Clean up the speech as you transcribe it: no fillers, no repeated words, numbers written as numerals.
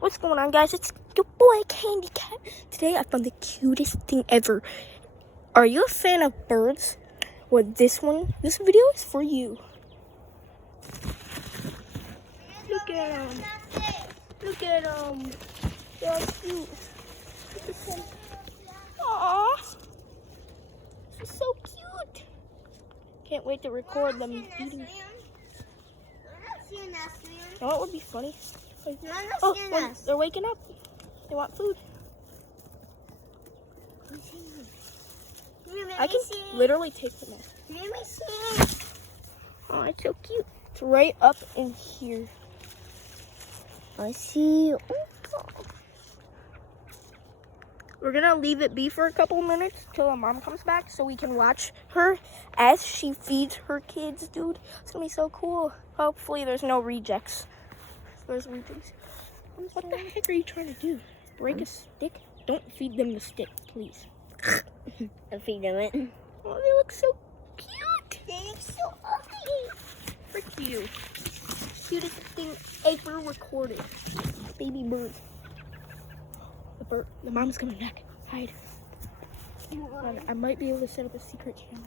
What's going on, guys? It's your boy Candy Cat. Today I found the cutest thing ever. Are you a fan of birds? Well, this video is for you. Look at them. Look at them. They're all cute. Look at them. Aww. This is so cute. Can't wait to record them eating. You know what would be funny? Oh, well, they're waking up. They want food. I can literally take them in. Oh, it's so cute. It's right up in here. I see. We're gonna leave it be for a couple minutes till our mom comes back so we can watch her as she feeds her kids, dude. It's gonna be so cool. Hopefully there's no rejects. There's rejects. What the heck are you trying to do? Break a stick? Don't feed them the stick, please. I'll feed them it. Oh, they look so cute. They look so ugly. Frick you. Cutest thing ever recorded. Baby bird. The mom's coming back. Hide. I might be able to set up a secret camera.